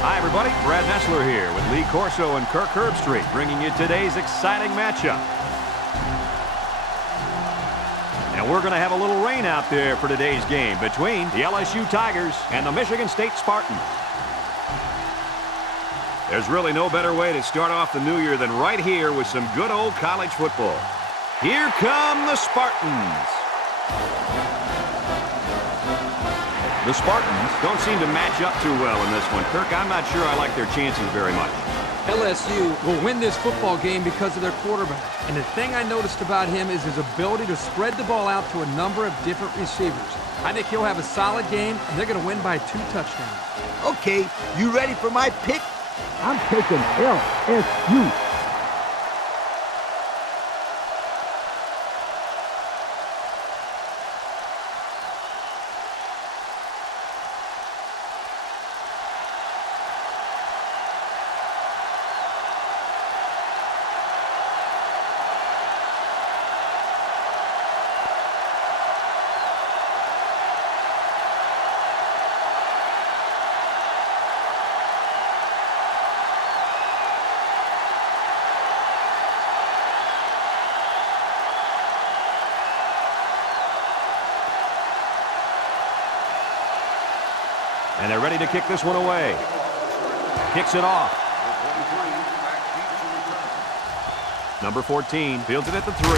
Hi, everybody. Brad Nessler here with Lee Corso and Kirk Herbstreit, bringing you today's exciting matchup. And we're going to have a little rain out there for today's game between the LSU Tigers and the Michigan State Spartans. There's really no better way to start off the new year than right here with some good old college football. Here come the Spartans. The Spartans don't seem to match up too well in this one. Kirk, I'm not sure I like their chances very much. LSU will win this football game because of their quarterback. And the thing I noticed about him is his ability to spread the ball out to a number of different receivers. I think he'll have a solid game, and they're going to win by 2 touchdowns. Okay, you ready for my pick? I'm taking LSU. And they're ready to kick this one away. Kicks it off. Number 14 fields it at the 3.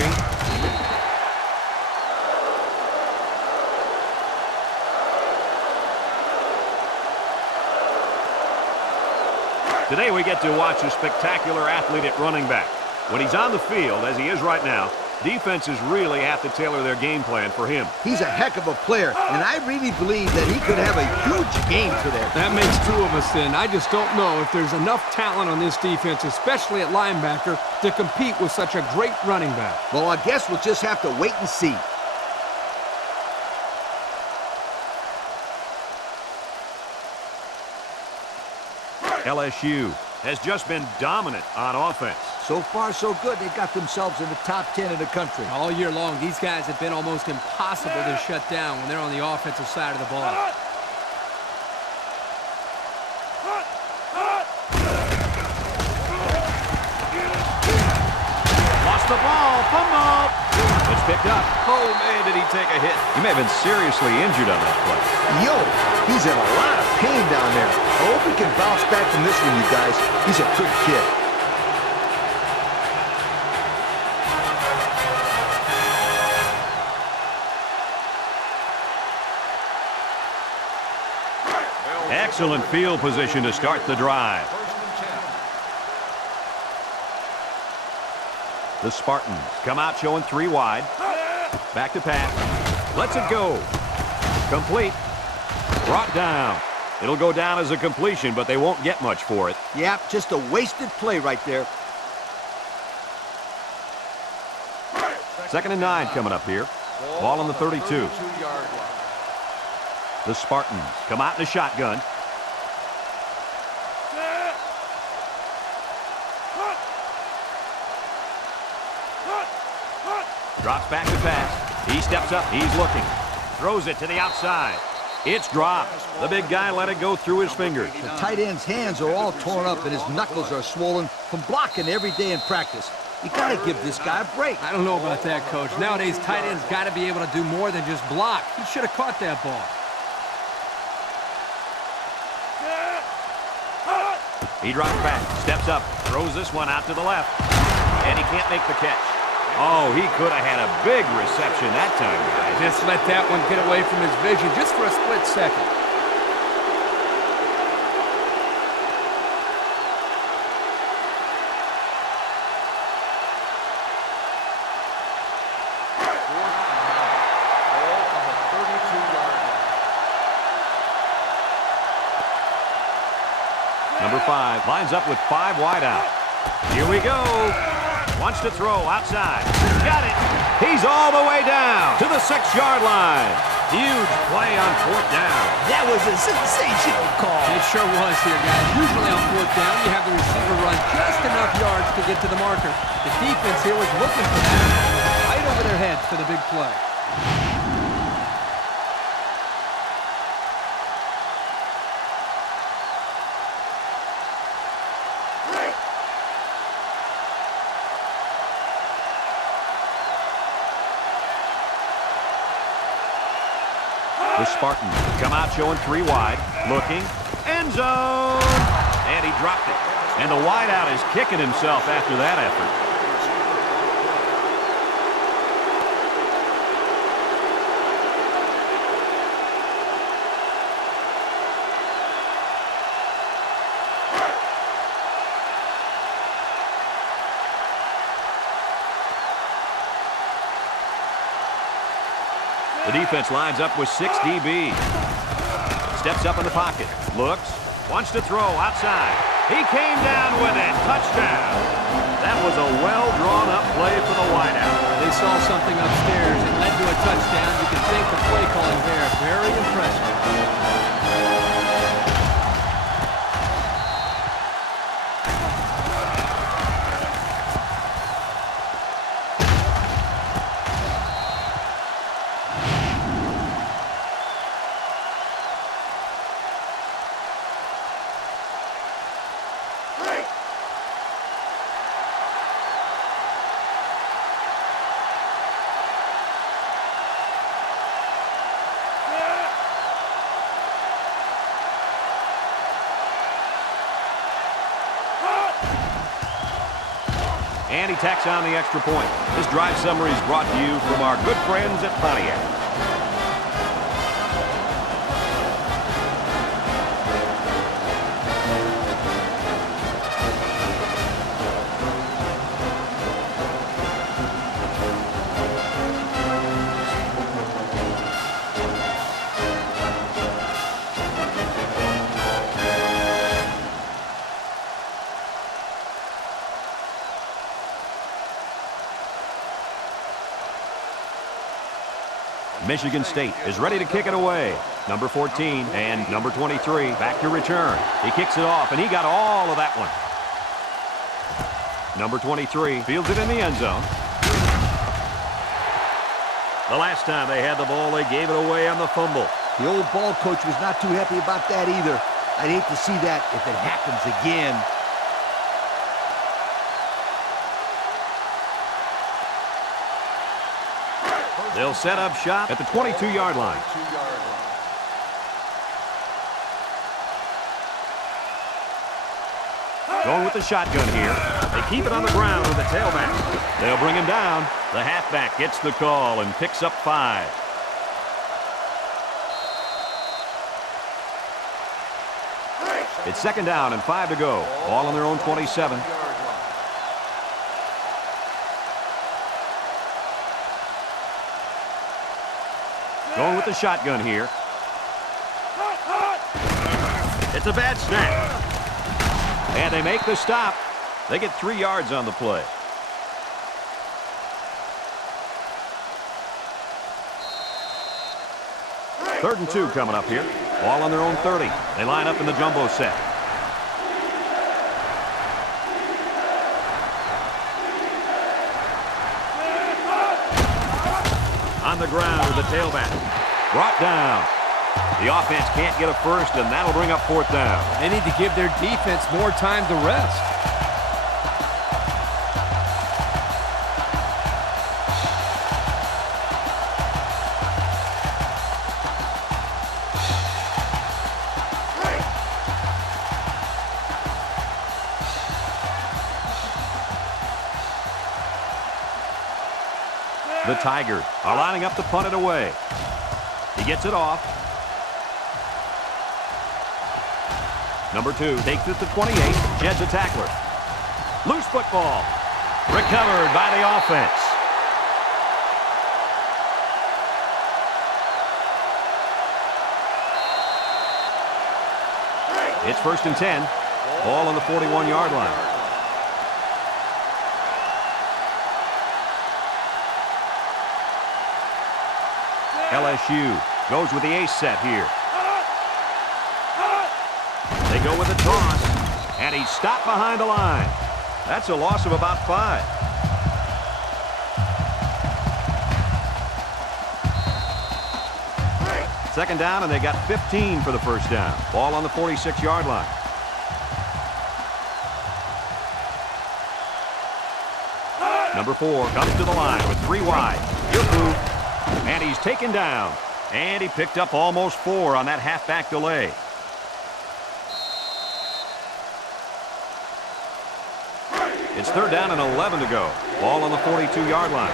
Today we get to watch a spectacular athlete at running back. When he's on the field, as he is right now, defenses really have to tailor their game plan for him. He's a heck of a player, and I really believe that he could have a huge game today. That makes 2 of us then. I just don't know if there's enough talent on this defense, especially at linebacker, to compete with such a great running back. Well, I guess we'll just have to wait and see. LSU has just been dominant on offense. So far, so good. They've got themselves in the top 10 in the country. All year long, these guys have been almost impossible to shut down when they're on the offensive side of the ball. Lost the ball. Fumble. It's picked up. Oh, man, did he take a hit. He may have been seriously injured on that play. Yo, he's in a lot of pain down there. I hope he can bounce back from this one, you guys. He's a good kid. Excellent field position to start the drive. The Spartans come out showing 3 wide. Back to pass. Lets it go. Complete. Brought down. It'll go down as a completion, but they won't get much for it. Yep, just a wasted play right there. 2nd and 9 coming up here. Ball on the 32. The Spartans come out in a shotgun. Drops back to pass. He steps up. He's looking. Throws it to the outside. It's dropped. The big guy let it go through his fingers. The tight end's hands are all torn up and his knuckles are swollen from blocking every day in practice. You got to give this guy a break. I don't know about that, Coach. Nowadays, tight ends got to be able to do more than just block. He should have caught that ball. He drops back, steps up, throws this one out to the left, and he can't make the catch. Oh, he could have had a big reception that time, guys. Just let that one get away from his vision just for a split second. Number 5 lines up with 5 wide out. Here we go. Wants to throw outside. Got it. He's all the way down to the 6-yard line. Huge play on 4th down. That was a sensational call. It sure was here, guys. Usually on 4th down, you have the receiver run just enough yards to get to the marker. The defense here was looking for that. Right over their heads for the big play. The Spartans come out showing 3 wide. Looking. End zone. And he dropped it. And the wideout is kicking himself after that effort. The defense lines up with 6 DB. Steps up in the pocket. Looks. Wants to throw outside. He came down with it. Touchdown. That was a well-drawn-up play for the wideout. They saw something upstairs and led to a touchdown. You can thank the play calling there. Very impressive. And he tacks on the extra point. This drive summary is brought to you from our good friends at Pontiac. Michigan State is ready to kick it away. Number 14 and number 23 back to return. He kicks it off, and he got all of that one. Number 23 fields it in the end zone. The last time they had the ball, they gave it away on the fumble. The old ball coach was not too happy about that either. I'd hate to see that if it happens again. They'll set up shop at the 22-yard line. Going with the shotgun here. They keep it on the ground with the tailback. They'll bring him down. The halfback gets the call and picks up 5. It's 2nd down and 5 to go. Ball on their own 27. Going with the shotgun here. It's a bad snap. And they make the stop. They get 3 yards on the play. Third and 2 coming up here. Ball on their own 30. They line up in the jumbo set. On the ground with the tailback. Brought down. The offense can't get a first, and that'll bring up 4th down. They need to give their defense more time to rest. The Tigers are lining up to punt it away. He gets it off. Number 2 takes it to 28, sheds a tackler. Loose football. Recovered by the offense. It's 1st and 10. Ball on the 41-yard line. LSU goes with the ace set here. They go with a toss, and he's stopped behind the line. That's a loss of about 5. Second down, and they got 15 for the first down. Ball on the 46-yard line. Number 4 comes to the line with 3 wide. And he's taken down. And he picked up almost 4 on that halfback delay. It's 3rd down and 11 to go. Ball on the 42-yard line.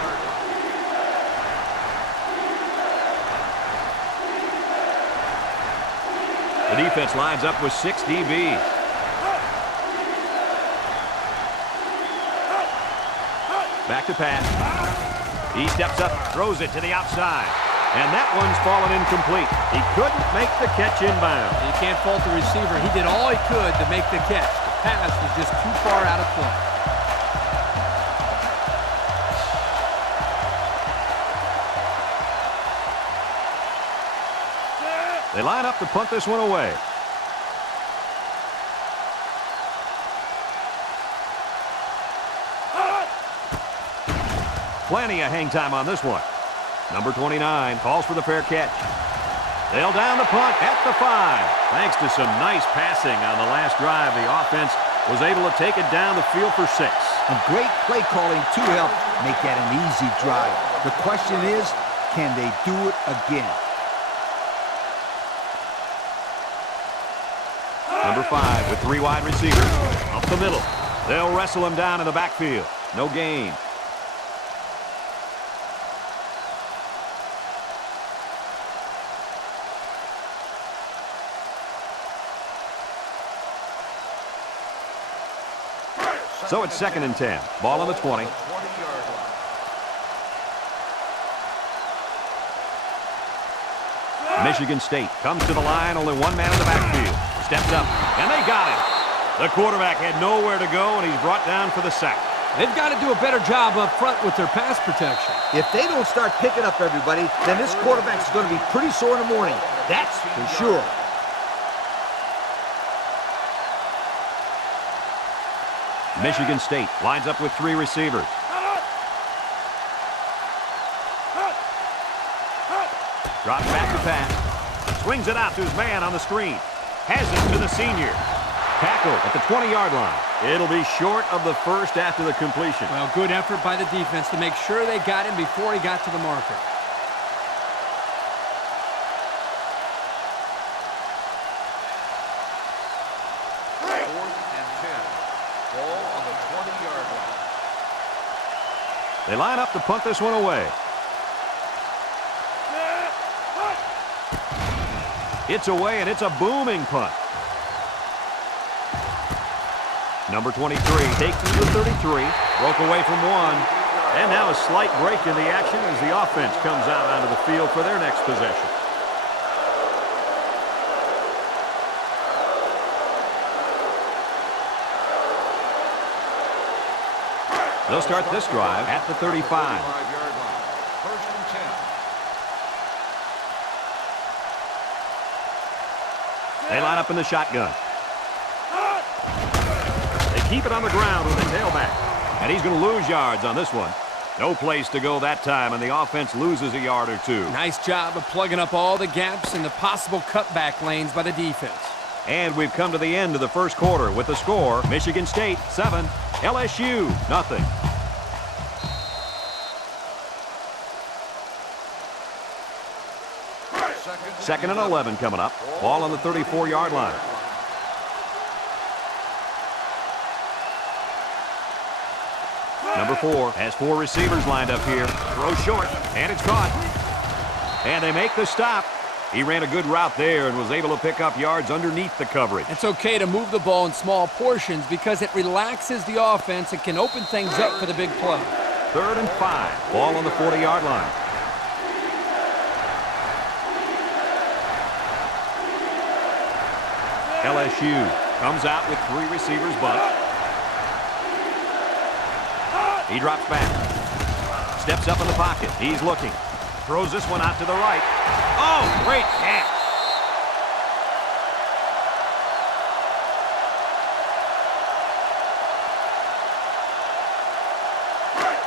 The defense lines up with 6 DBs. Back to pass. He steps up, throws it to the outside. And that one's fallen incomplete. He couldn't make the catch inbound. You can't fault the receiver. He did all he could to make the catch. The pass was just too far out of play. They line up to punt this one away. Plenty of hang time on this one. Number 29 calls for the fair catch. They'll down the punt at the 5. Thanks to some nice passing on the last drive, the offense was able to take it down the field for 6. And great play calling to help make that an easy drive. The question is, can they do it again? Number 5 with 3 wide receivers up the middle. They'll wrestle him down in the backfield. No gain. So it's 2nd and 10. Ball on the 20. Michigan State comes to the line. Only 1 man in the backfield. Steps up, and they got him. The quarterback had nowhere to go, and he's brought down for the sack. They've got to do a better job up front with their pass protection. If they don't start picking up everybody, then this quarterback's going to be pretty sore in the morning. That's for sure. Michigan State lines up with 3 receivers. Drops back to pass. Swings it out to his man on the screen. Has it to the senior. Tackle at the 20-yard line. It'll be short of the first after the completion. Well, good effort by the defense to make sure they got him before he got to the marker. They line up to punt this one away. It's away, and it's a booming punt. Number 23 takes it to the 33. Broke away from 1. And now a slight break in the action as the offense comes out onto the field for their next possession. They'll start this drive at the 35. They line up in the shotgun. They keep it on the ground with a tailback. And he's going to lose yards on this one. No place to go that time, and the offense loses a yard or 2. Nice job of plugging up all the gaps and the possible cutback lanes by the defense. And we've come to the end of the first quarter with the score, Michigan State 7, LSU nothing. Second and 11 coming up. Ball on the 34-yard line. Number 4 has 4 receivers lined up here. Throw short, and it's caught. And they make the stop. He ran a good route there and was able to pick up yards underneath the coverage. It's okay to move the ball in small portions because it relaxes the offense and can open things up for the big play. 3rd and 5. Ball on the 40-yard line. LSU comes out with 3 receivers bunt. He drops back. Steps up in the pocket. He's looking. Throws this one out to the right. Oh, great catch.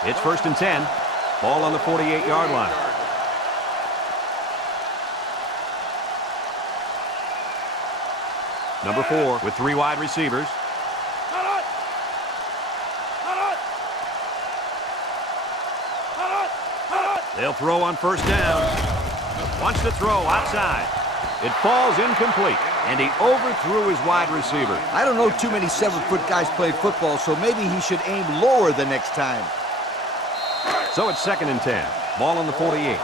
It's 1st and 10. Ball on the 48-yard line. Number 4 with 3 wide receivers. They'll throw on 1st down. Wants to throw outside. It falls incomplete, and he overthrew his wide receiver. I don't know too many 7-foot guys play football, so maybe he should aim lower the next time. So it's 2nd and 10. Ball on the 48.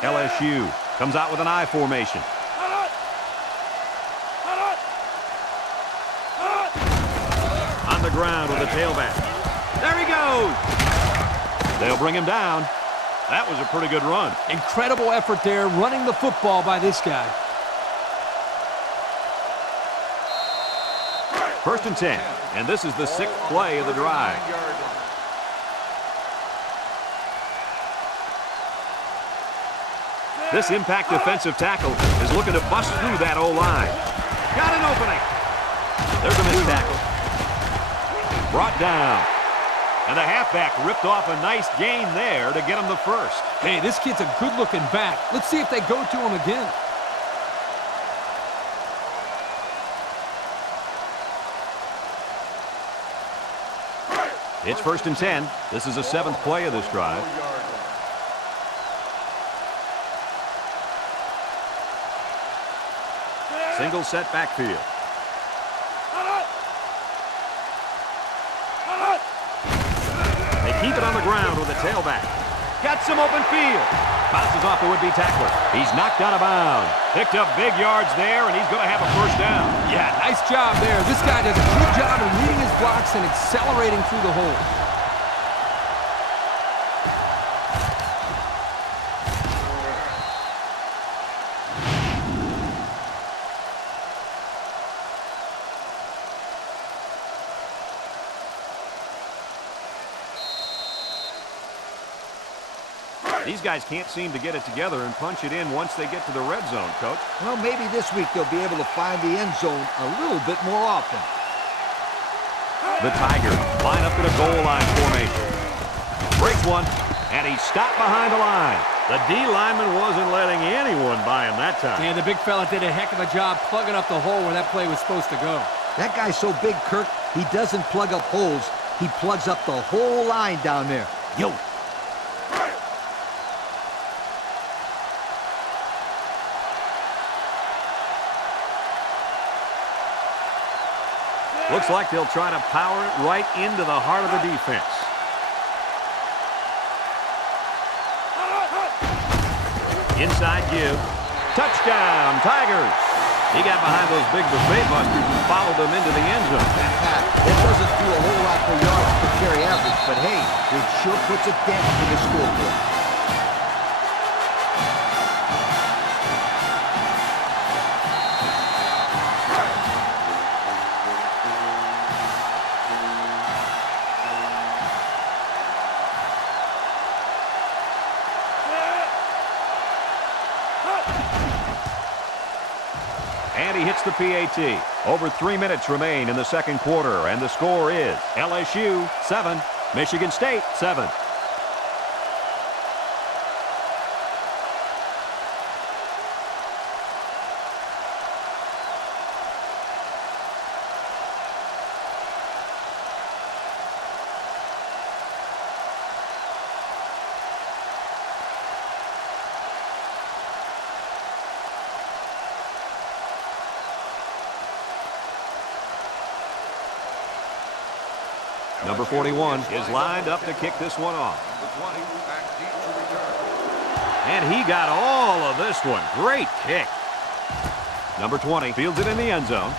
LSU comes out with an I formation. On the ground with the tailback. There he goes. They'll bring him down. That was a pretty good run. Incredible effort there running the football by this guy. 1st and 10, and this is the 6th play of the drive. This impact defensive tackle is looking to bust through that O-line. Got an opening. There's a missed tackle. Brought down. And the halfback ripped off a nice gain there to get him the first. Hey, this kid's a good-looking back. Let's see if they go to him again. It's 1st and 10. This is the 7th play of this drive. Single set backfield. They keep it on the ground with a tailback. Got some open field. Bounces off the would-be tackler. He's knocked out of bounds. Picked up big yards there, and he's going to have a first down. Yeah, nice job there. This guy does a good job of reading his blocks and accelerating through the hole. These guys can't seem to get it together and punch it in once they get to the red zone, Coach. Well, maybe this week they'll be able to find the end zone a little bit more often. The Tigers line up in a goal line formation. Breaks one, and he's stopped behind the line. The D lineman wasn't letting anyone by him that time. And the big fella did a heck of a job plugging up the hole where that play was supposed to go. That guy's so big, Kirk, he doesn't plug up holes. He plugs up the whole line down there. Yo. Looks like they'll try to power it right into the heart of the defense. Inside give. Touchdown, Tigers. He got behind those big buffet busters and followed them into the end zone. It doesn't do a whole lot for yards per carry average, but hey, it sure puts a dent in the scoreboard. And he hits the PAT. Over 3 minutes remain in the 2nd quarter, and the score is LSU 7, Michigan State 7. Number 41 is lined up to kick this one off. And he got all of this one. Great kick. Number 20 fields it in the end zone.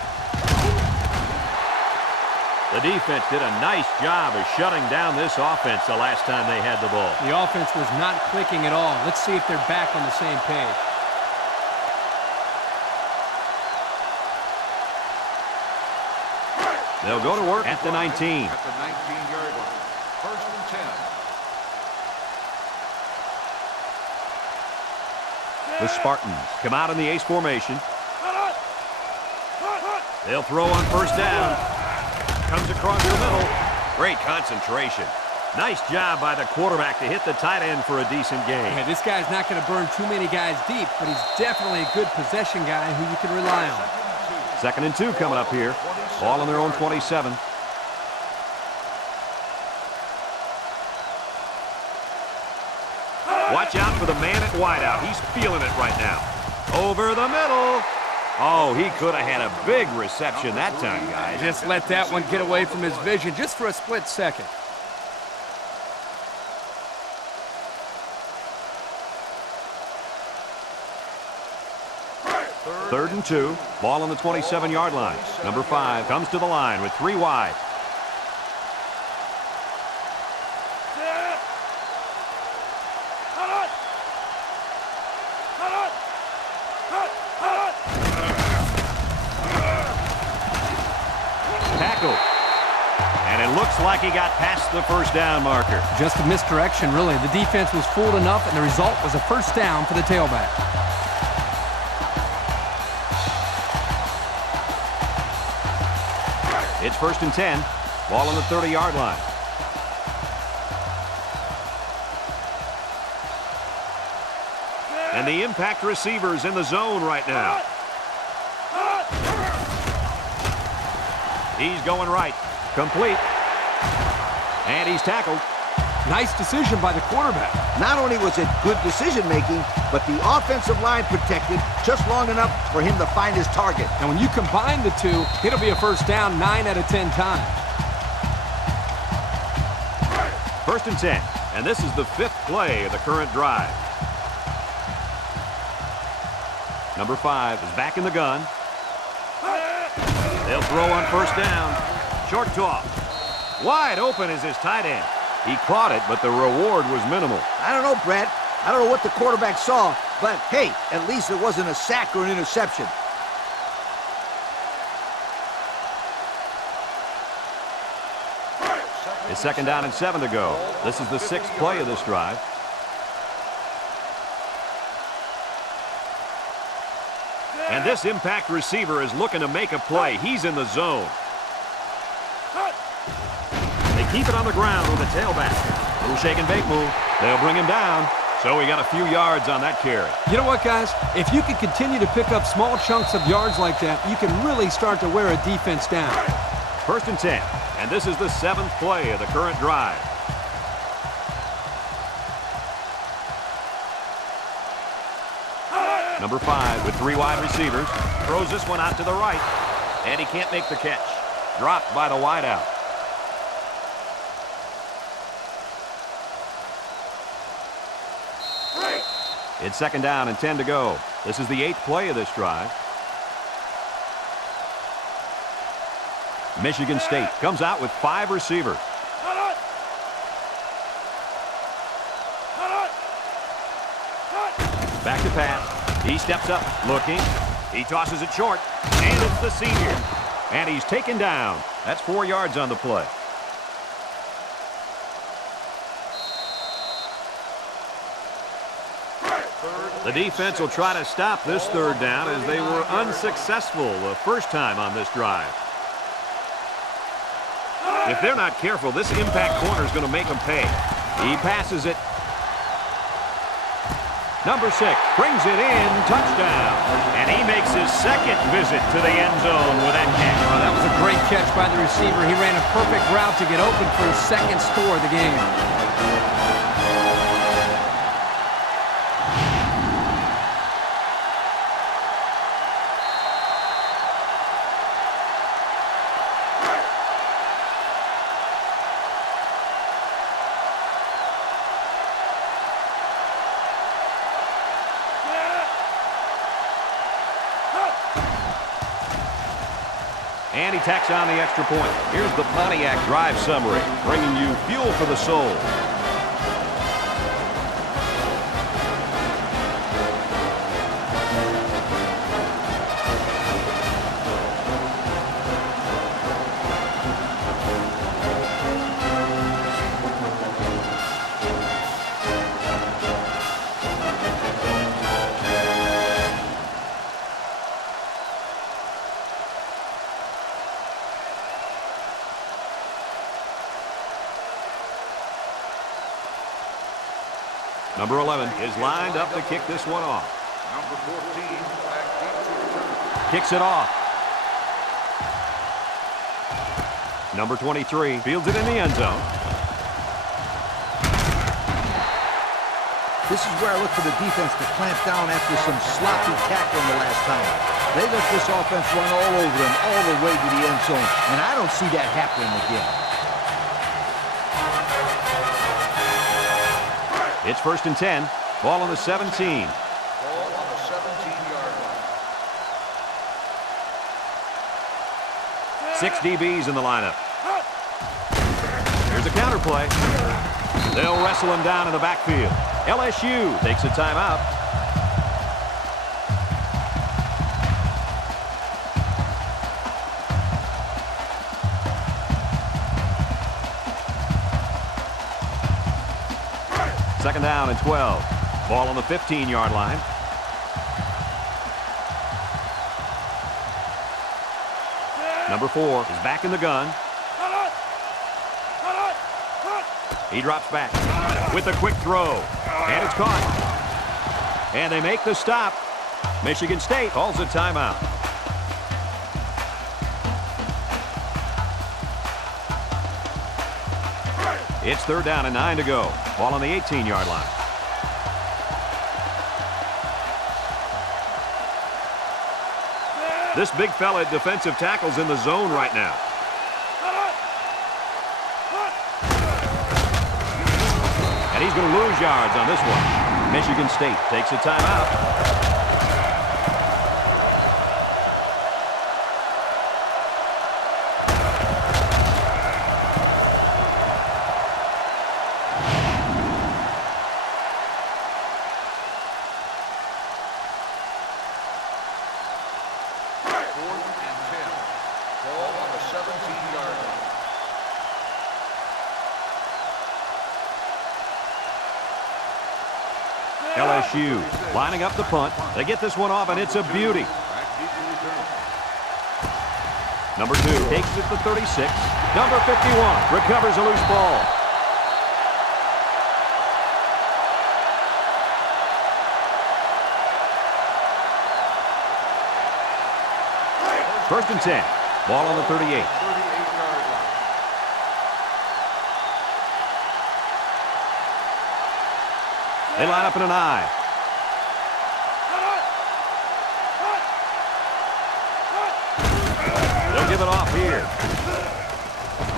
The defense did a nice job of shutting down this offense the last time they had the ball. The offense was not clicking at all. Let's see if they're back on the same page. They'll go to work at the 19. At the 19-yard line. 1st and 10. The Spartans come out in the ace formation. They'll throw on 1st down. Comes across the middle. Great concentration. Nice job by the quarterback to hit the tight end for a decent gain. Yeah, this guy's not going to burn too many guys deep, but he's definitely a good possession guy who you can rely on. 2nd and 2 coming up here. Ball on their own 27. Watch out for the man at wideout. He's feeling it right now. Over the middle. Oh, he could have had a big reception that time, guys. Just let that one get away from his vision just for a split second. Third and 2. Ball on the 27-yard line. Number 5 comes to the line with 3 wide. Tackle. And it looks like he got past the first down marker. Just a misdirection, really. The defense was fooled enough, and the result was a first down for the tailback. It's 1st and 10. Ball on the 30-yard line. And the impact receiver's in the zone right now. He's going right. Complete. And he's tackled. Nice decision by the quarterback. Not only was it good decision-making, but the offensive line protected just long enough for him to find his target. And when you combine the two, it'll be a first down 9 out of 10 times. 1st and 10. And this is the 5th play of the current drive. Number 5 is back in the gun. They'll throw on first down. Short toss. Wide open is his tight end. He caught it, but the reward was minimal. I don't know, Brett. I don't know what the quarterback saw, but hey, at least it wasn't a sack or an interception. It's 2nd down and 7 to go. This is the 6th play of this drive. And this impact receiver is looking to make a play. He's in the zone. They keep it on the ground with the tailback. Little shake and bake move. They'll bring him down. So he got a few yards on that carry. You know what, guys? If you can continue to pick up small chunks of yards like that, you can really start to wear a defense down. 1st and 10. And this is the 7th play of the current drive. Number 5 with 3 wide receivers. Throws this one out to the right. And he can't make the catch. Dropped by the wideout. It's 2nd down and 10 to go. This is the 8th play of this drive. Michigan State comes out with 5 receivers. Back to pass. He steps up, looking. He tosses it short. And it's the senior. And he's taken down. That's 4 yards on the play. The defense will try to stop this 3rd down as they were unsuccessful the first time on this drive. If they're not careful, this impact corner is going to make them pay. He passes it. Number 6 brings it in. Touchdown. And he makes his 2nd visit to the end zone with that catch. Oh, that was a great catch by the receiver. He ran a perfect route to get open for his 2nd score of the game. And he tacks on the extra point. Here's the Pontiac drive summary, bringing you fuel for the soul. Number 11 is lined up to kick this one off. Number 14, back deep to return. Kicks it off. Number 23 fields it in the end zone. This is where I look for the defense to clamp down after some sloppy tackling the last time. They let this offense run all over them all the way to the end zone, and I don't see that happening again. It's 1st and 10. Ball on the 17. Ball on the 17-yard line. 6 DBs in the lineup. Here's a counter play. They'll wrestle him down in the backfield. LSU takes a timeout. Second down and 12. Ball on the 15-yard line. Number 4 is back in the gun. He drops back with a quick throw. And it's caught. And they make the stop. Michigan State calls a timeout. It's 3rd down and 9 to go. Ball on the 18-yard line. This big fella at defensive tackle's in the zone right now. And he's going to lose yards on this one. Michigan State takes a timeout. LSU lining up the punt. They get this one off, and it's a beauty. Number 2 takes it to 36. Number 51 recovers a loose ball. First and 10. Ball on the 38. They line up in an I. They'll give it off here.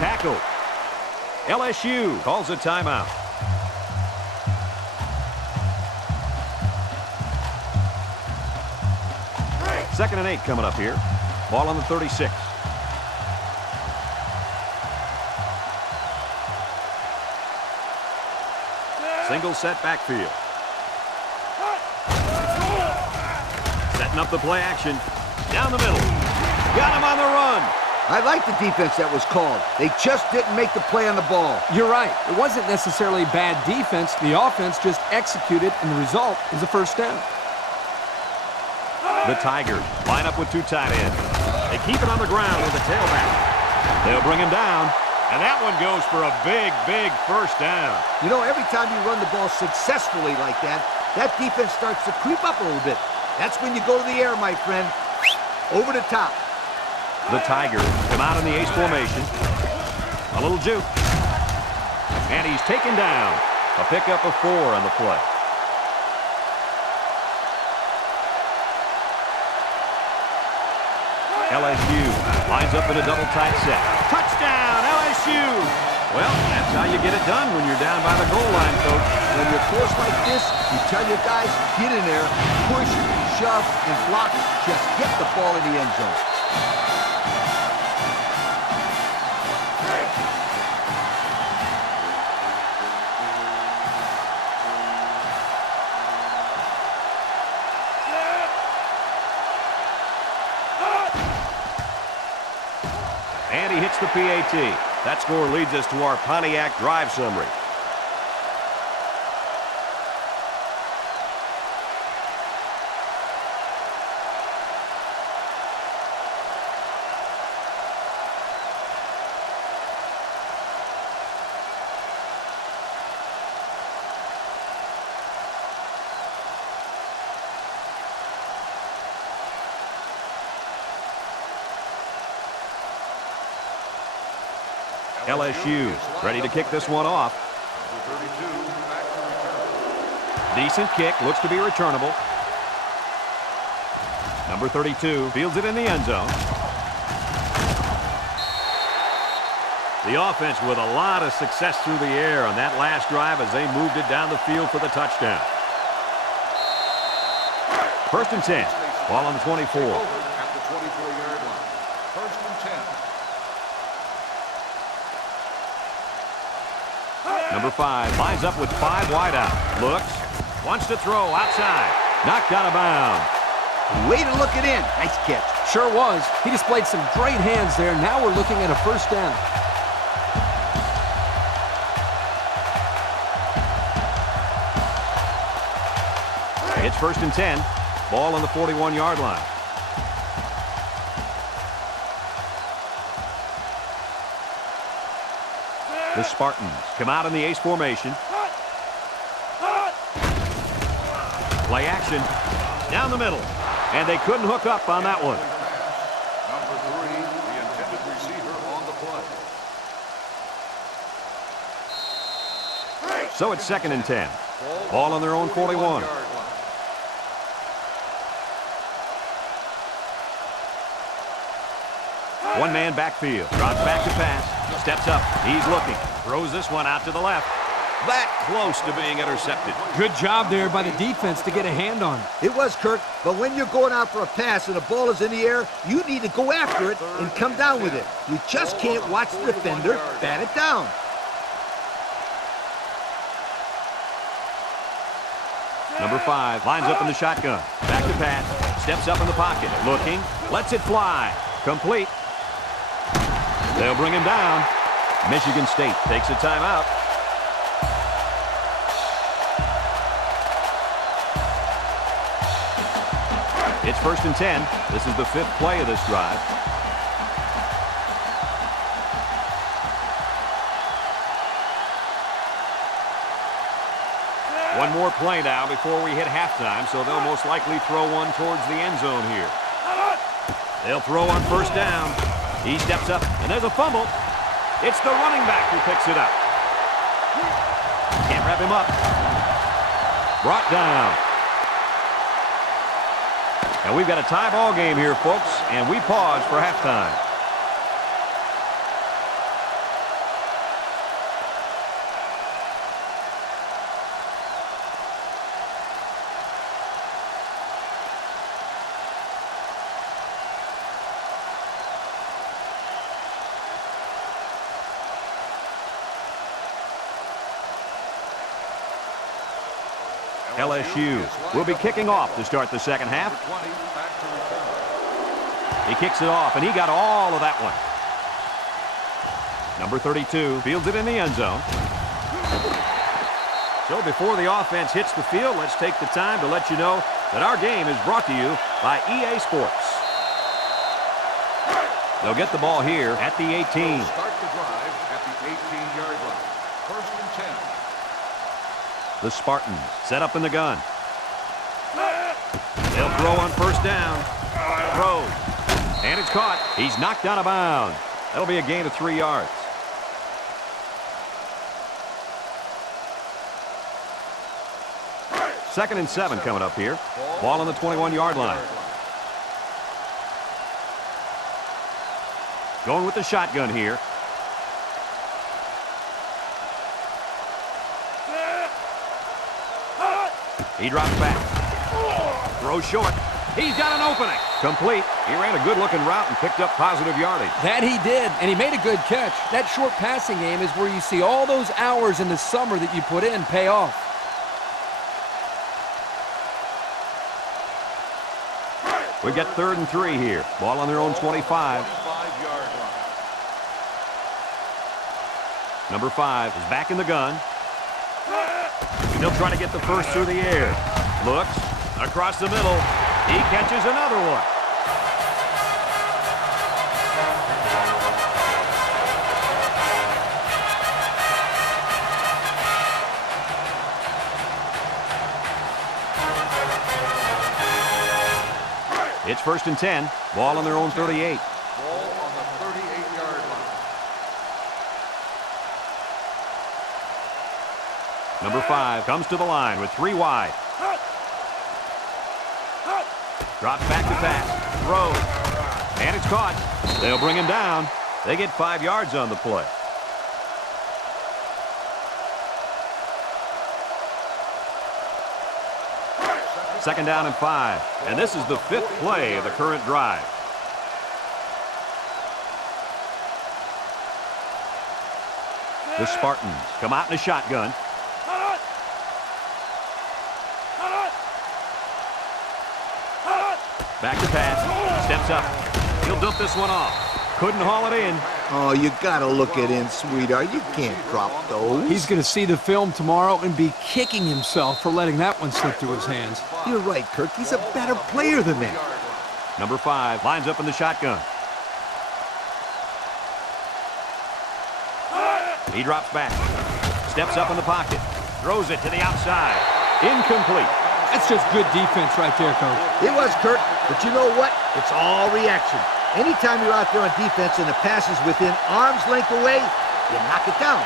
Tackle. LSU calls a timeout. Second and 8 coming up here. Ball on the 36. Single set backfield. Setting up the play action. Down the middle. Got him on the run. I like the defense that was called. They just didn't make the play on the ball. You're right. It wasn't necessarily bad defense. The offense just executed, and the result is a first down. The Tigers line up with 2 tight ends. They keep it on the ground with the tailback. They'll bring him down. And that one goes for a big, big first down. You know, every time you run the ball successfully like that, that defense starts to creep up a little bit. That's when you go to the air, my friend. Over the top. The Tigers come out in the ace formation. A little juke. And he's taken down. A pickup of 4 on the play. LSU lines up in a double tight set. Touchdown, LSU! Well, that's how you get it done when you're down by the goal line, Coach. When you're forced like this, you tell your guys, get in there, push, shove, and block. Just get the ball in the end zone. And he hits the PAT. That score leads us to our Pontiac drive summary. LSU ready to kick this one off. Decent kick. Looks to be returnable. Number 32 fields it in the end zone. The offense with a lot of success through the air on that last drive as they moved it down the field for the touchdown. 1st and 10. Ball on the 24. At the 24-yard line. 1st and 10. Number 5 lines up with 5 wide out. Looks. Wants to throw outside. Knocked out of bounds. Way to look it in. Nice catch. Sure was. He displayed some great hands there. Now we're looking at a 1st down. It's 1st and 10. Ball on the 41-yard line. The Spartans come out in the ace formation. Play action. Down the middle. And they couldn't hook up on that one. Number 3, the intended receiver on the play. So it's 2nd and 10. Ball on their own 41. One-man backfield. Drops back to pass. Steps up. He's looking. Throws this one out to the left. That close to being intercepted. Good job there by the defense to get a hand on it. It was, Kirk, but when you're going out for a pass and the ball is in the air, you need to go after it and come down with it. You just can't watch the defender bat it down. Number 5 lines up in the shotgun. Back to pass. Steps up in the pocket. Looking. Lets it fly. Complete. They'll bring him down. Michigan State takes a timeout. It's 1st and 10. This is the 5th play of this drive. One more play now before we hit halftime, so they'll most likely throw one towards the end zone here. They'll throw on 1st down. He steps up, and there's a fumble. It's the running back who picks it up. Can't wrap him up. Brought down. And we've got a tie ball game here, folks, and we pause for halftime. LSU will be kicking off to start the second half. He kicks it off, and he got all of that one. Number 32 fields it in the end zone. So before the offense hits the field, let's take the time to let you know that our game is brought to you by EA Sports. They'll get the ball here at the 18. Start the drive at the 18-yard line. 1st and 10. The Spartans set up in the gun. They'll throw on 1st down. Throws. And it's caught. He's knocked out of bounds. That'll be a gain of 3 yards. Second and 7 coming up here. Ball on the 21-yard line. Going with the shotgun here. He drops back. Throws short. He's got an opening. Complete. He ran a good-looking route and picked up positive yardage. That he did, and he made a good catch. That short passing game is where you see all those hours in the summer that you put in pay off. We've got 3rd and 3 here. Ball on their own 25. Number 5 is back in the gun. They'll try to get the first through the air. Looks across the middle. He catches another one. It's 1st and 10. Ball on their own 38. Ball on the 38-yard Number 5 comes to the line with 3 wide. Drops back to pass. Throws. And it's caught. They'll bring him down. They get 5 yards on the play. Second down and 5. And this is the 5th play of the current drive. The Spartans come out in a shotgun. Back to pass. Steps up. He'll dump this one off. Couldn't haul it in. Oh, you got to look it in, sweetheart. You can't drop those. He's going to see the film tomorrow and be kicking himself for letting that one slip through his hands. You're right, Kirk. He's a better player than that. Number 5 lines up in the shotgun. He drops back. Steps up in the pocket. Throws it to the outside. Incomplete. That's just good defense right there, Coach. It was, Kirk. But you know what? It's all reaction. Anytime you're out there on defense and the pass is within arm's length away, you knock it down.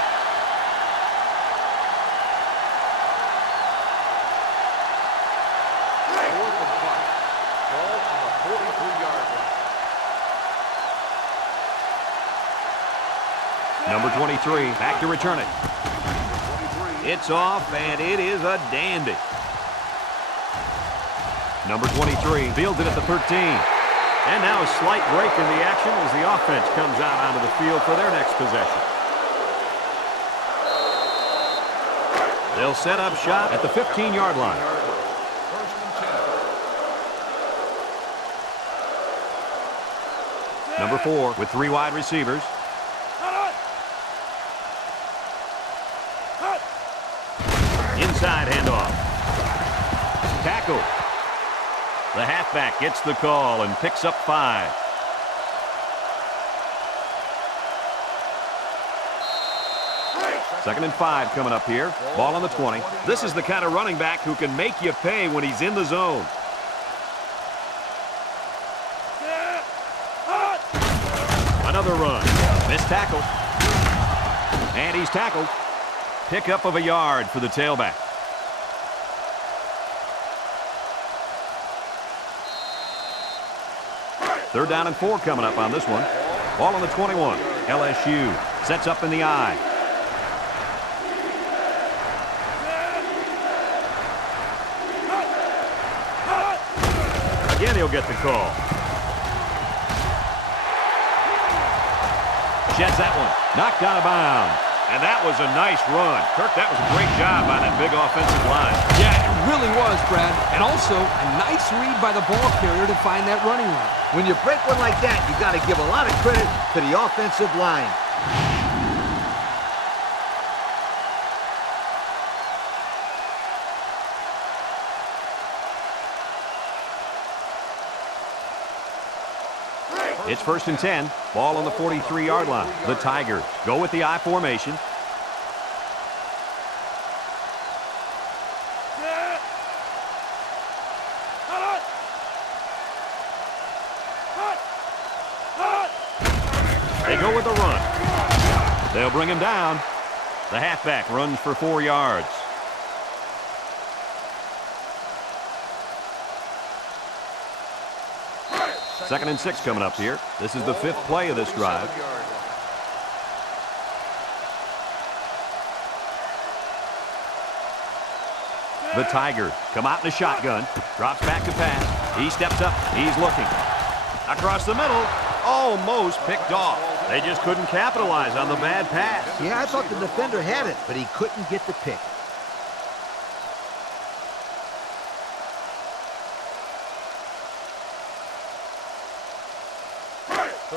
Ball on the 43-yard line. Number 23 back to return it. It's off, and it is a dandy. Number 23 fields it at the 13. And now a slight break in the action as the offense comes out onto the field for their next possession. They'll set up shop at the 15-yard line. First and 10. Number 4 with 3 wide receivers. Inside handoff. Tackle. The halfback gets the call and picks up 5. Second and 5 coming up here. Ball on the 20. This is the kind of running back who can make you pay when he's in the zone. Another run. Missed tackle. And he's tackled. Pickup of a yard for the tailback. Third down and 4 coming up on this one. Ball on the 21. LSU sets up in the I. Again, he'll get the call. Sheds that one. Knocked out of bounds. And that was a nice run. Kirk, that was a great job by that big offensive line. Yeah, it really was, Brad. And also, a nice read by the ball carrier to find that running lane. When you break one like that, you got to give a lot of credit to the offensive line. It's first and 10. Ball on the 43-yard line. The Tigers go with the I formation. They go with the run. They'll bring him down. The halfback runs for 4 yards. Second and 6 coming up here. This is the 5th play of this drive. The Tigers come out in a shotgun. Drops back to pass. He steps up. He's looking. Across the middle. Almost picked off. They just couldn't capitalize on the bad pass. Yeah, I thought the defender had it, but he couldn't get the pick.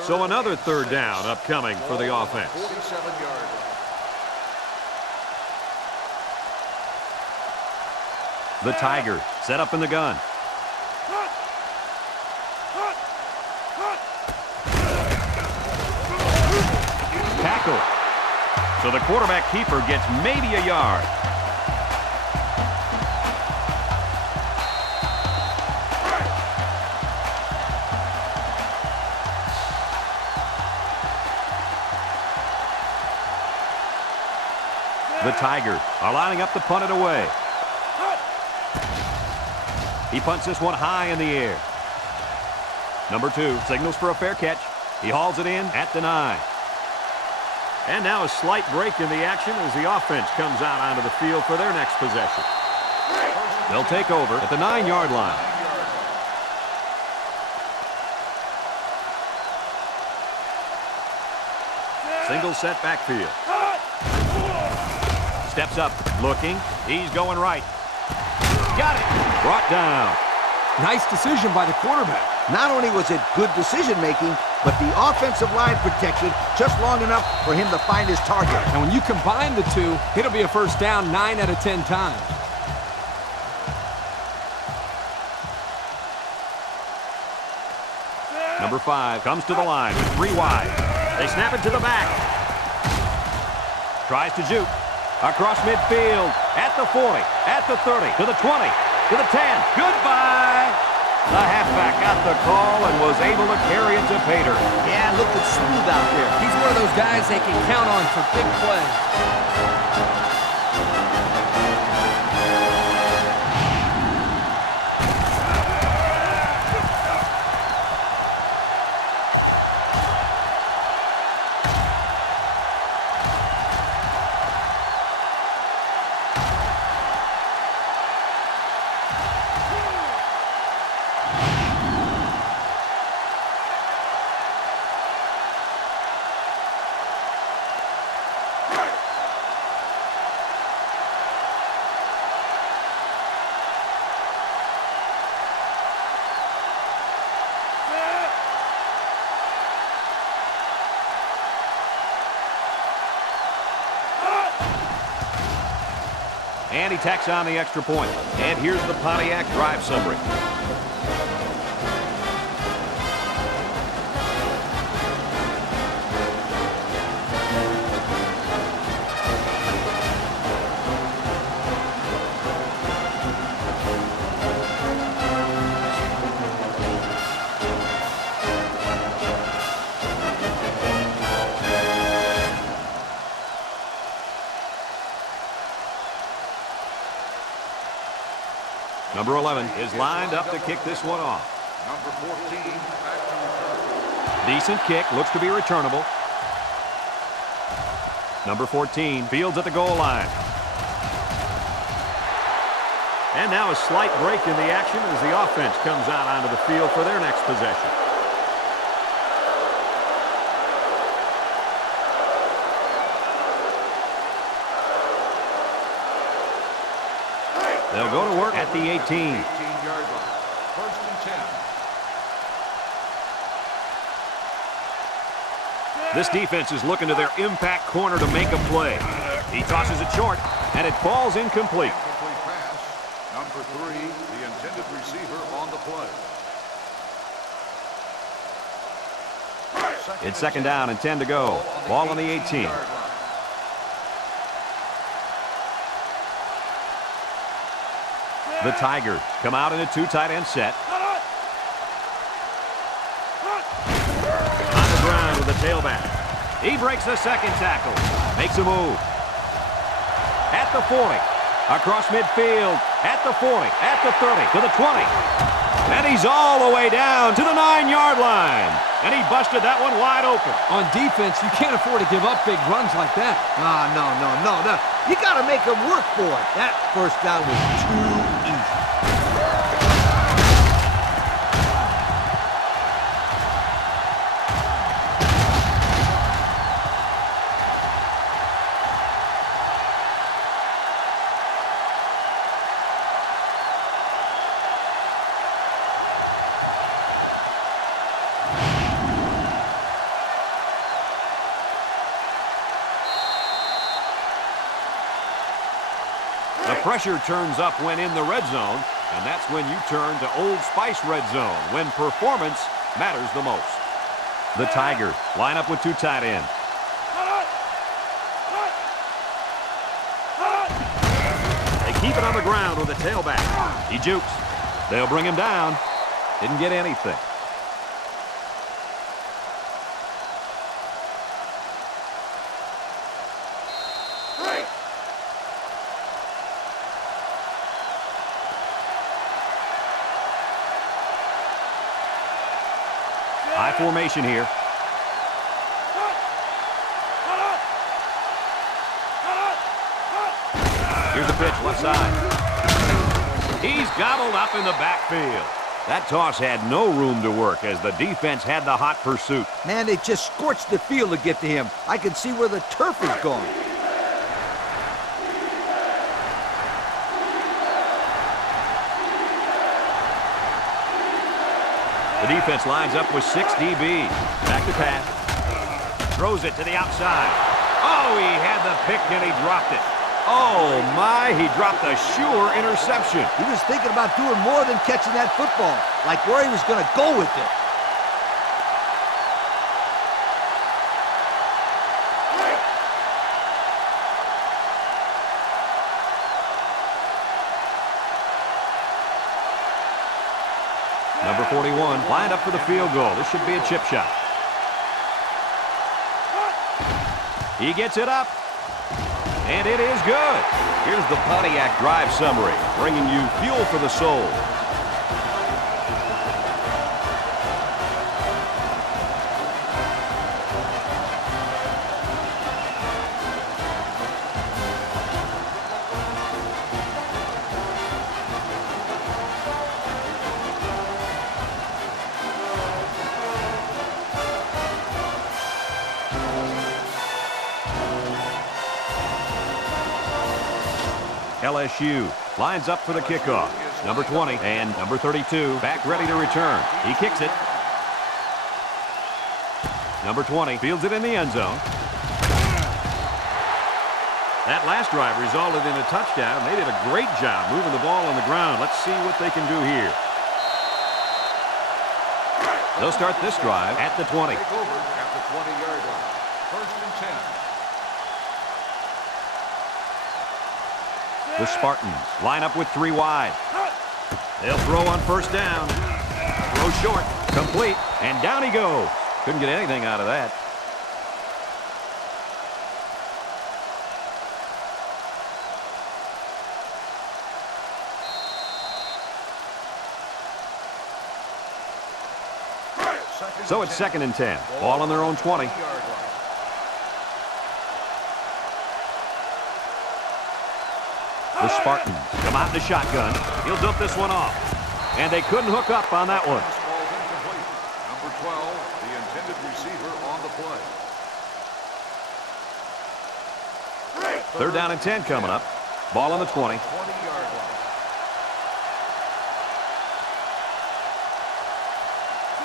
So another third down upcoming for the offense. 47-yard line. The Tigers set up in the gun. Tackle. So the quarterback keeper gets maybe a yard. The The Tigers are lining up to punt it away. He punts this one high in the air. Number 2 signals for a fair catch. He hauls it in at the 9. And now a slight break in the action as the offense comes out onto the field for their next possession. They'll take over at the 9-yard line. Single set backfield. Steps up, looking. He's going right. Got it. Brought down. Nice decision by the quarterback. Not only was it good decision-making, but the offensive line protected just long enough for him to find his target. And when you combine the two, it'll be a first down 9 out of 10 times. Number 5 comes to the line with 3 wide. They snap it to the back. Tries to juke. Across midfield. At the 40. At the 30. To the 20. To the 10. Goodbye. The halfback got the call and was able to carry it to Pater. Yeah, looking smooth out there. He's one of those guys they can count on for big plays. And he tacks on the extra point. And here's the Pontiac drive summary. Number 11 is lined up to kick this one off. Number 14 back to return. Decent kick, looks to be returnable. Number 14 fields at the goal line. And now a slight break in the action as the offense comes out onto the field for their next possession. They'll go to work at the 18. 18-yard line. First and 10. This defense is looking to their impact corner to make a play. He tosses it short, and it falls incomplete. Incomplete pass. Number 3, the intended receiver on the play. It's second down and 10 to go. Ball on the 18. The Tigers come out in a 2 tight end set. On the ground with the tailback. He breaks the second tackle. Makes a move. At the 40. Across midfield. At the 40. At the 30. To the 20. And he's all the way down to the 9-yard line. And he busted that one wide open. On defense, you can't afford to give up big runs like that. No. You got to make them work for it. That first down was too easy. The pressure turns up when in the red zone, and that's when you turn to Old Spice red zone, when performance matters the most. The Tigers line up with 2 tight ends. They keep it on the ground with the tailback. He jukes. They'll bring him down. Didn't get anything. High formation here. Here's the pitch, left side. He's gobbled up in the backfield. That toss had no room to work as the defense had the hot pursuit. Man, they just scorched the field to get to him. I can see where the turf is gone. The defense lines up with 6 DB. Back to pass. Throws it to the outside. Oh, he had the pick and he dropped it. Oh, my, he dropped a sure interception. He was thinking about doing more than catching that football, like where he was going to go with it. Number 41 lined up for the field goal. This should be a chip shot. He gets it up. And it is good. Here's the Pontiac drive summary, bringing you fuel for the soul. LSU lines up for the kickoff. Number 20 and number 32 back ready to return. He kicks it. Number 20 fields it in the end zone. That last drive resulted in a touchdown. They did a great job moving the ball on the ground. Let's see what they can do here. They'll start this drive at the 20. Take over at the 20-yard line. 1st and 10. The Spartans line up with 3 wide. They'll throw on 1st down. Throw short, complete, and down he goes. Couldn't get anything out of that. So it's 2nd and 10. Ball on their own 20. The Spartans come out in the shotgun. He'll dump this one off. And they couldn't hook up on that one. Number 12, the intended receiver on the play. 3rd down and 10 coming up. Ball on the 20. 20-yard line.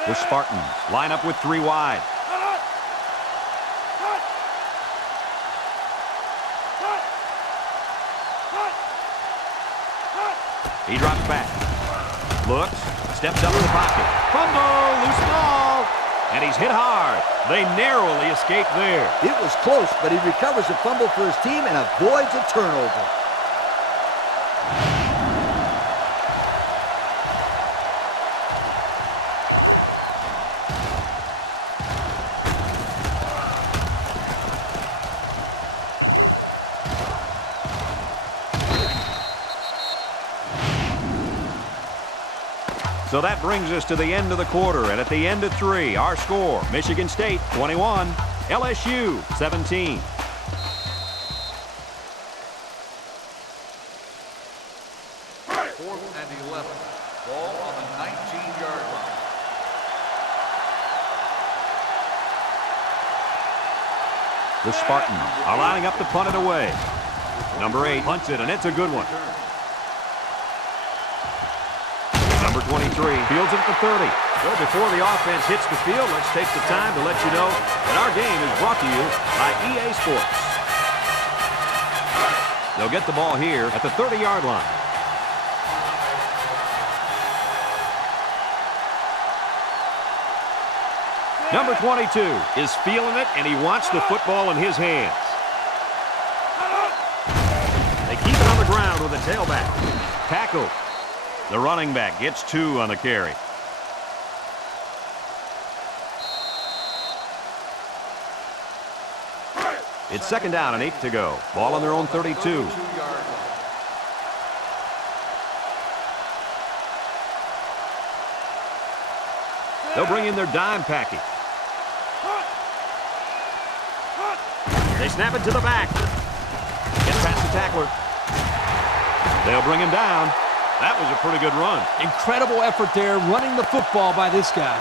The Spartans line up with 3 wide. He drops back. Looks. Steps up in the pocket. Fumble. Loose ball. And he's hit hard. They narrowly escaped there. It was close, but he recovers a fumble for his team and avoids a turnover. So that brings us to the end of the quarter, and at the end of 3, our score, Michigan State 21, LSU 17. Fourth and 11. Ball on the 19-yard line. The Spartans are lining up to punt it away. Number 8 punts it, and it's a good one. Number 23 fields it at the 30. Well, before the offense hits the field, let's take the time to let you know that our game is brought to you by EA Sports. They'll get the ball here at the 30-yard line. Number 22 is feeling it, and he wants the football in his hands. They keep it on the ground with a tailback. Tackle. The running back gets 2 on the carry. It's 2nd down and 8 to go. Ball on their own 32. 32-yard line. They'll bring in their dime package. They snap it to the back. Gets past the tackler. They'll bring him down. That was a pretty good run. Incredible effort there, running the football by this guy.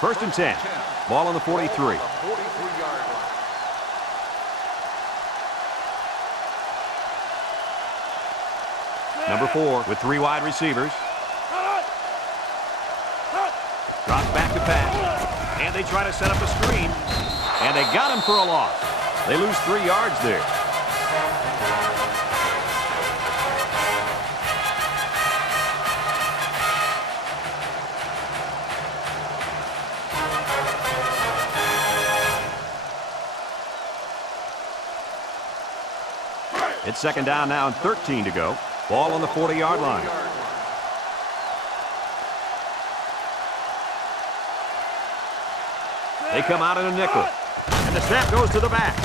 First and 10. Ball on the 43. Number 4 with 3 wide receivers. Drops back to pass. And they try to set up a screen. And they got him for a loss. They lose 3 yards there. It's second down now and 13 to go. Ball on the 40-yard line. They come out in a nickel. And the snap goes to the back.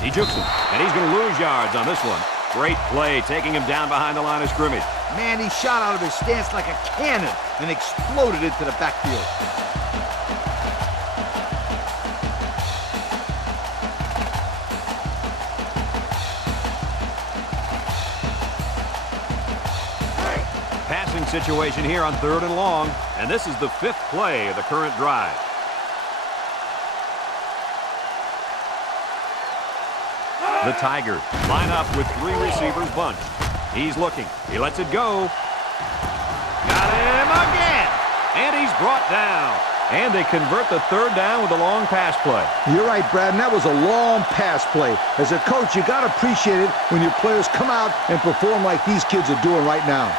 He jukes him, and he's going to lose yards on this one. Great play, taking him down behind the line of scrimmage. Man, he shot out of his stance like a cannon and exploded into the backfield. Passing situation here on 3rd and long, and this is the 5th play of the current drive. The Tigers line up with 3 receivers bunched. He's looking. He lets it go. Got him again. And he's brought down. And they convert the 3rd down with a long pass play. You're right, Brad, and that was a long pass play. As a coach, you got to appreciate it when your players come out and perform like these kids are doing right now.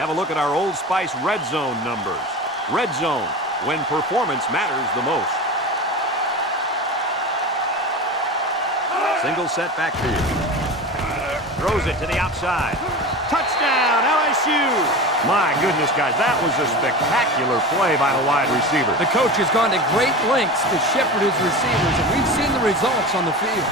Have a look at our Old Spice red zone numbers. Red zone, when performance matters the most. Single set backfield. Throws it to the outside. Touchdown, LSU! My goodness, guys, that was a spectacular play by the wide receiver. The coach has gone to great lengths to shepherd his receivers, and we've seen the results on the field.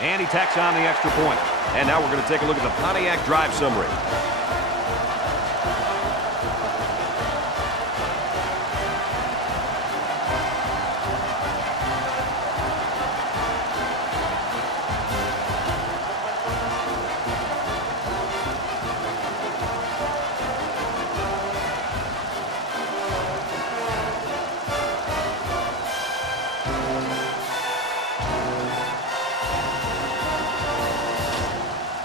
And he tacks on the extra point. And now we're going to take a look at the Pontiac drive summary.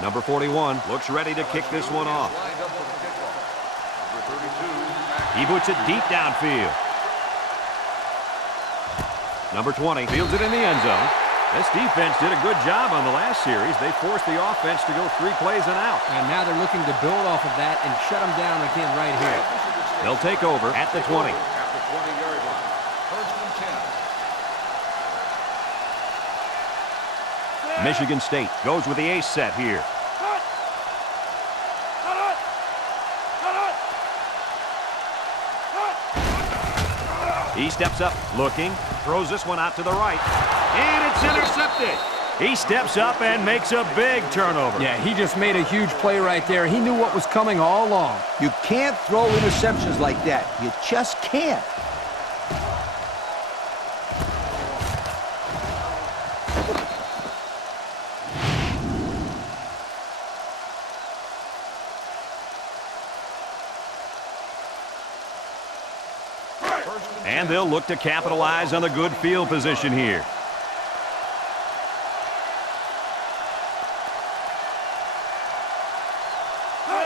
Number 41 looks ready to kick this one off. He boots it deep downfield. Number 20 fields it in the end zone. This defense did a good job on the last series. They forced the offense to go 3 plays and out. And now they're looking to build off of that and shut them down again right here. They'll take over at the 20. At the 20-yard line. First and 10. Michigan State goes with the ace set here. He steps up, looking, throws this one out to the right, and it's intercepted. He steps up and makes a big turnover. Yeah, he just made a huge play right there. He knew what was coming all along. You can't throw interceptions like that. You just can't. And they'll look to capitalize on the good field position here.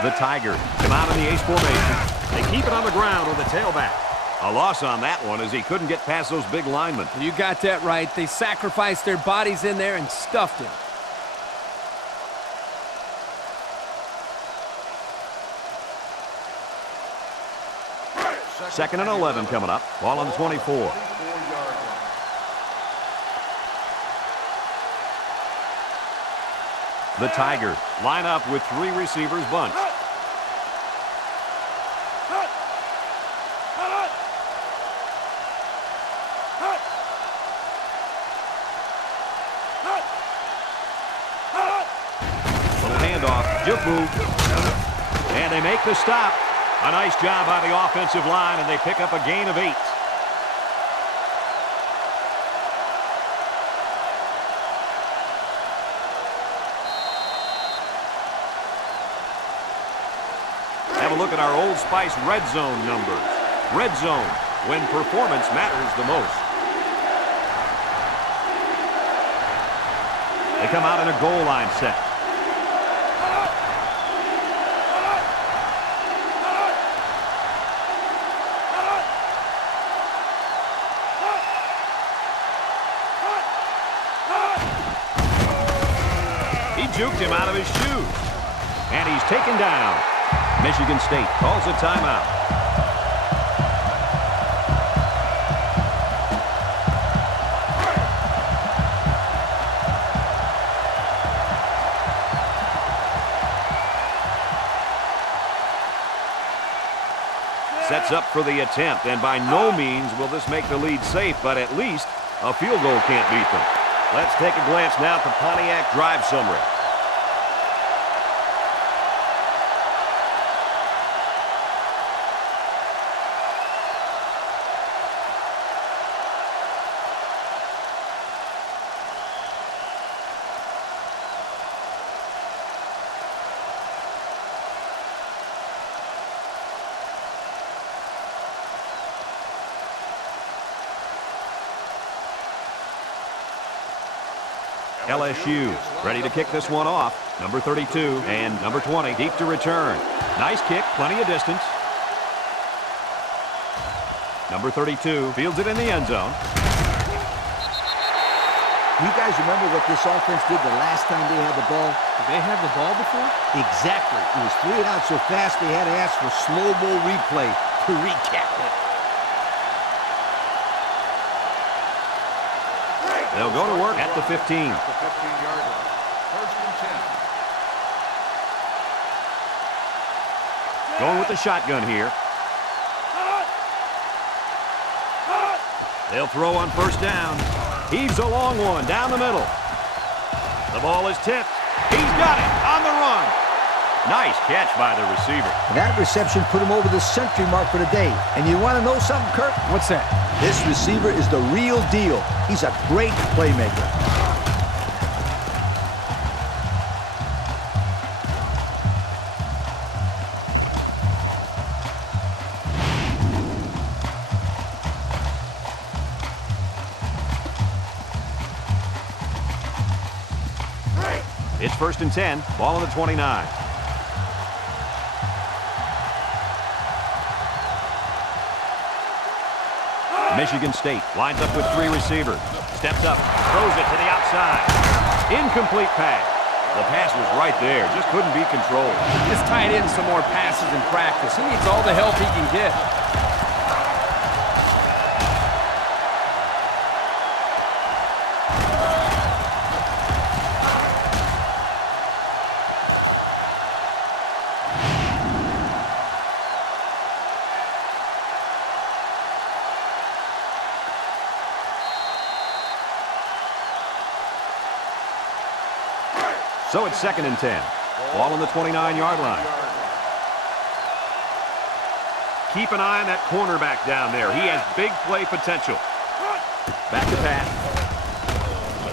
The Tigers come out in the ace formation. They keep it on the ground with the tailback. A loss on that one as he couldn't get past those big linemen. You got that right. They sacrificed their bodies in there and stuffed him. Second and 11 coming up. Ball on the 24. The Tigers line up with 3 receivers bunched. Little handoff, juke move. And they make the stop. A nice job by the offensive line, and they pick up a gain of 8. Have a look at our Old Spice red zone numbers. Red zone, when performance matters the most. They come out in a goal line set. Juked him out of his shoes. And he's taken down. Michigan State calls a timeout. Sets up for the attempt, and by no means will this make the lead safe, but at least a field goal can't beat them. Let's take a glance now at the Pontiac drive summary. LSU ready to kick this one off. Number 32 and number 20 deep to return. Nice kick, plenty of distance. Number 32 fields it in the end zone. You guys remember what this offense did the last time they had the ball? Did they have the ball before? Exactly. It was 3 and out so fast they had to ask for slow-mo replay to recap it. They'll go to work at the 15. At the 15-yard line. First and 10. Going with the shotgun here. They'll throw on first down. Heaves a long one down the middle. The ball is tipped. He's got it on the run. Nice catch by the receiver. That reception put him over the century mark for the day. And you want to know something, Kirk? What's that? This receiver is the real deal. He's a great playmaker. It's first and 10. Ball on the 29. Michigan State lines up with 3 receivers. Steps up, throws it to the outside. Incomplete pass. The pass was right there, just couldn't be controlled. Just tied in some more passes in practice. He needs all the help he can get. So it's second and 10. Ball on the 29-yard line. Keep an eye on that cornerback down there. He has big play potential. Back to pass.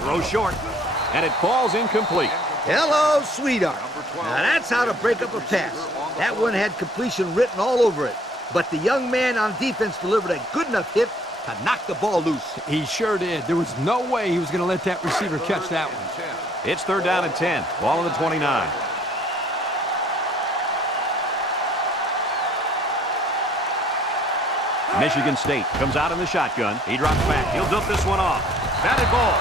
Throw short. And it falls incomplete. Hello, sweetheart. Now that's how to break up a pass. That one had completion written all over it. But the young man on defense delivered a good enough hit to knock the ball loose. He sure did. There was no way he was going to let that receiver catch that one. It's third down and 10. Ball on the 29. Michigan State comes out in the shotgun. He drops back. He'll dump this one off. Batted ball.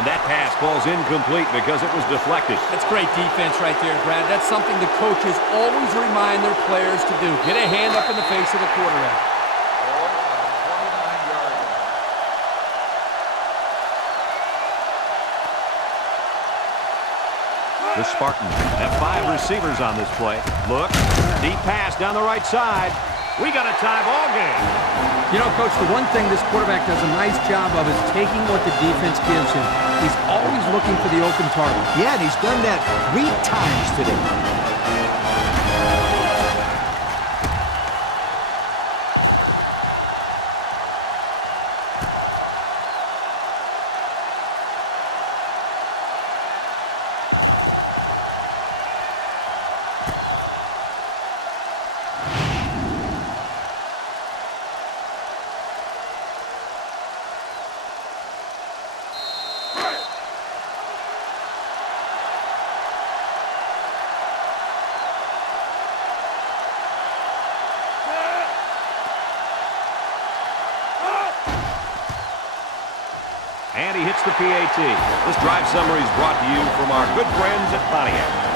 And that pass falls incomplete because it was deflected. That's great defense right there, Brad. That's something the coaches always remind their players to do. Get a hand up in the face of the quarterback. The Spartans have 5 receivers on this play. Look, deep pass down the right side. We got a tie ball game. You know, Coach, the one thing this quarterback does a nice job of is taking what the defense gives him. He's always looking for the open target. Yeah, and he's done that 3 times today. And he hits the PAT. This drive summary is brought to you from our good friends at Pontiac.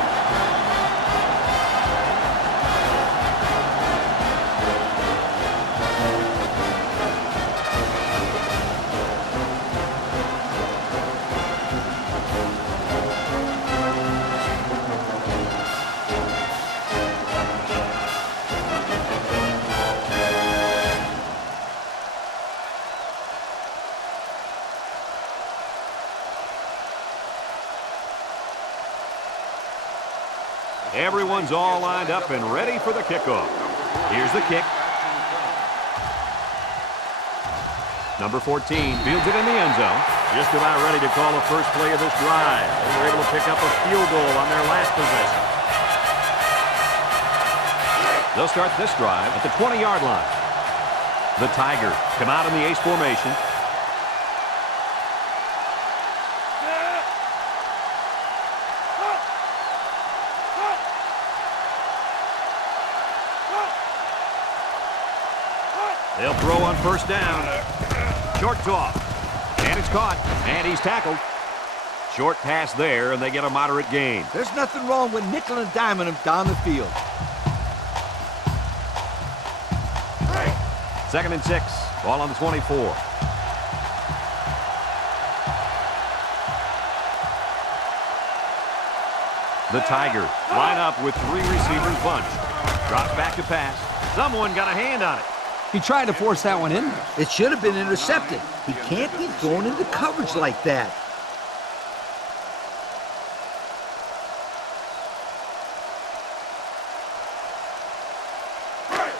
Everyone's all lined up and ready for the kickoff. Here's the kick. Number 14 fields it in the end zone. Just about ready to call the first play of this drive. They were able to pick up a field goal on their last possession. They'll start this drive at the 20-yard line. The Tigers come out in the ace formation. They'll throw on first down. Short toss. And it's caught. And he's tackled. Short pass there, and they get a moderate gain. There's nothing wrong with nickel and diming him down the field. 2nd and 6. Ball on the 24. The Tigers line up with 3 receivers bunched. Drops back to pass. Someone got a hand on it. He tried to force that one in. It should have been intercepted. He can't be thrown into coverage like that.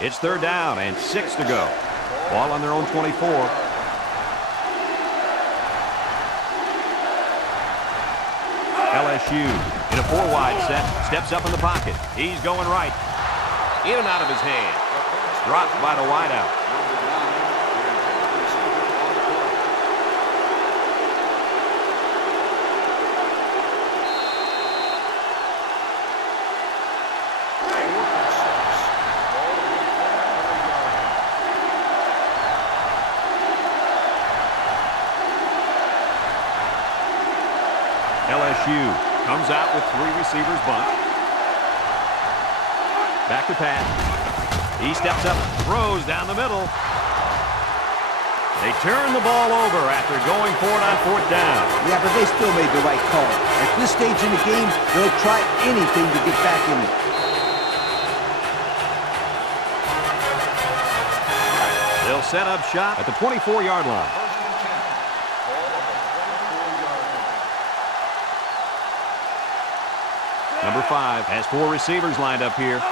It's 3rd down and 6 to go. Ball on their own 24. LSU in a 4-wide set. Steps up in the pocket. He's going right. In and out of his hand. Dropped by the wideout. LSU comes out with 3 receivers bunched. Back to pass. He steps up, throws down the middle. They turn the ball over after going for it on 4th down. Yeah, but they still made the right call. At this stage in the game, they'll try anything to get back in it. They'll set up shop at the 24-yard line. Number 5 has 4 receivers lined up here.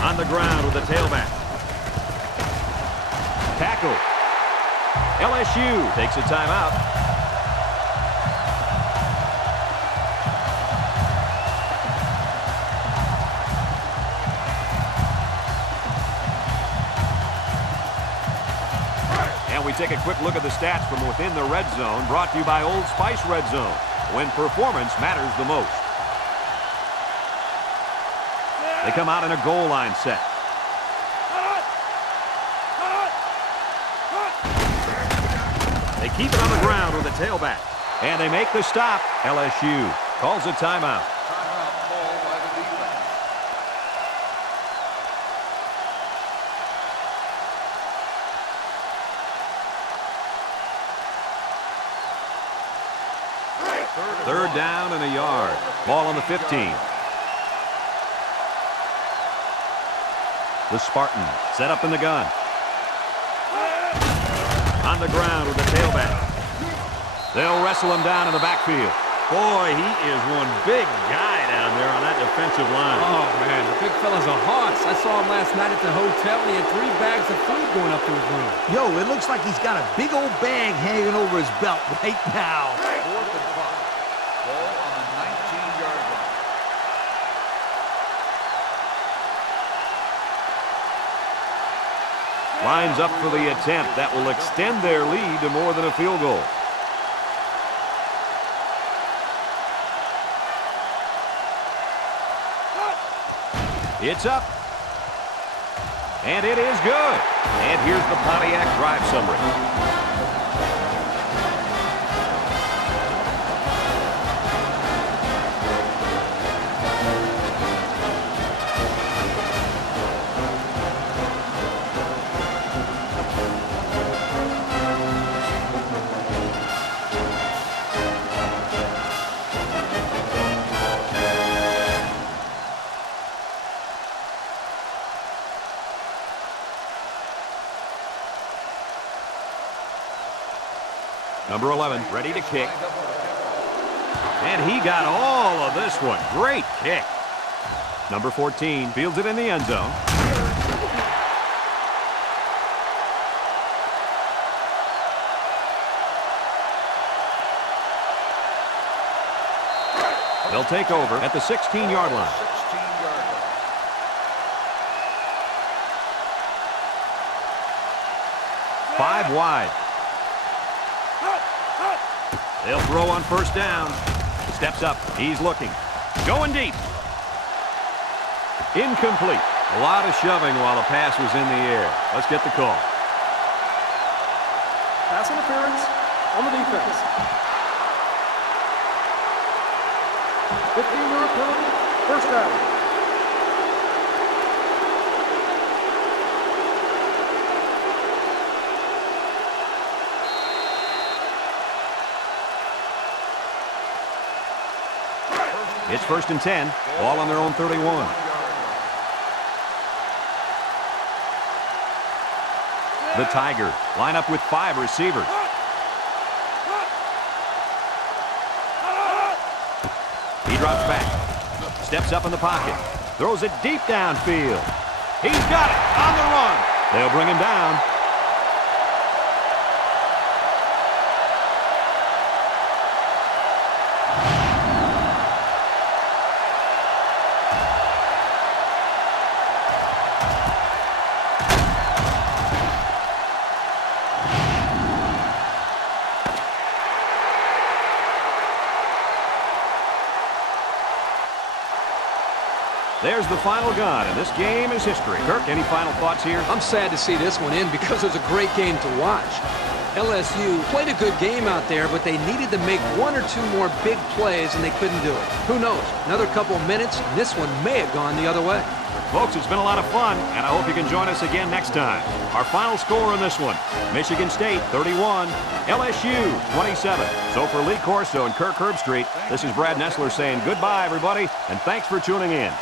On the ground with the tailback. Tackle. LSU takes a timeout. And we take a quick look at the stats from within the red zone, brought to you by Old Spice Red Zone, when performance matters the most. They come out in a goal line set. They keep it on the ground with the tailback. And they make the stop. LSU calls a timeout. Timeout called by the defense. Third down and a yard. Ball on the 15. The Spartans set up in the gun. On the ground with the tailback. They'll wrestle him down in the backfield. Boy, he is one big guy down there on that defensive line. Oh, man, the big fella's a hoss. I saw him last night at the hotel, and he had 3 bags of food going up to his room. Yo, it looks like he's got a big old bag hanging over his belt right now. 4th and 5. Ball on the 19-yard line. Lines up for the attempt that will extend their lead to more than a field goal. It's up. And it is good. And here's the Pontiac drive summary. Number 11, ready to kick. And he got all of this one. Great kick. Number 14 fields it in the end zone. They'll take over at the 16-yard line. 16-yard line. 5 wide. They'll throw on first down. Steps up. He's looking. Going deep. Incomplete. A lot of shoving while the pass was in the air. Let's get the call. Pass interference on the defense. 15-yard penalty, first down. It's 1st and 10. Ball on their own 31. The Tigers line up with 5 receivers. He drops back. Steps up in the pocket. Throws it deep downfield. He's got it on the run. They'll bring him down. There's the final gun, and this game is history. Kirk, any final thoughts here? I'm sad to see this one in because it was a great game to watch. LSU played a good game out there, but they needed to make 1 or 2 more big plays, and they couldn't do it. Who knows? Another couple of minutes, and this one may have gone the other way. Folks, it's been a lot of fun, and I hope you can join us again next time. Our final score in this one, Michigan State 31, LSU 27. So for Lee Corso and Kirk Herbstreit, this is Brad Nessler saying goodbye, everybody, and thanks for tuning in.